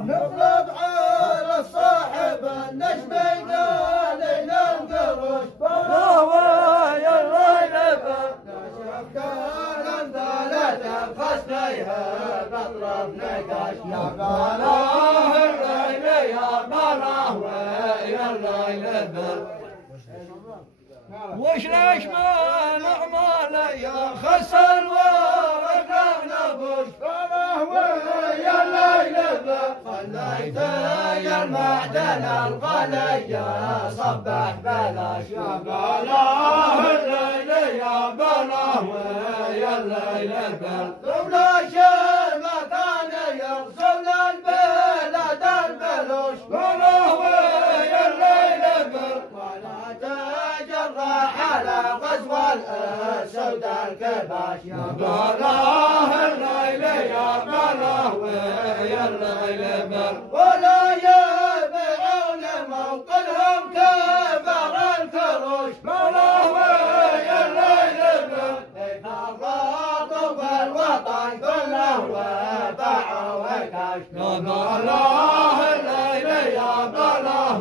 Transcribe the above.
نفرض على الصاحب النجم ليل القرش وهو يا الليل كاشف كان ثلاثة خصنيها بطرف نقاش يا بلاه الليل يا بلاه ويا الليل بل وش ليش ما نعمل يا خسر ورقنا بوش بلاه ويا الليل بل خليت يا المعدن الغلي صبح بلاش يا بلاه الليل يا بلاه ويا الليل بل لولا ما كان يغسل البلد البلوش بلاه ويا الليل بل ولا تجرح على غزو الاسود الكباش يا بلاه الليل يا بلاه ويا الليل بل ولا يبيعون موطنهم كبر الكروش بلاه ويا الليل بل فرطوا بالوطن كله وباعوا وكاش يا بلاه الليل يا بلاه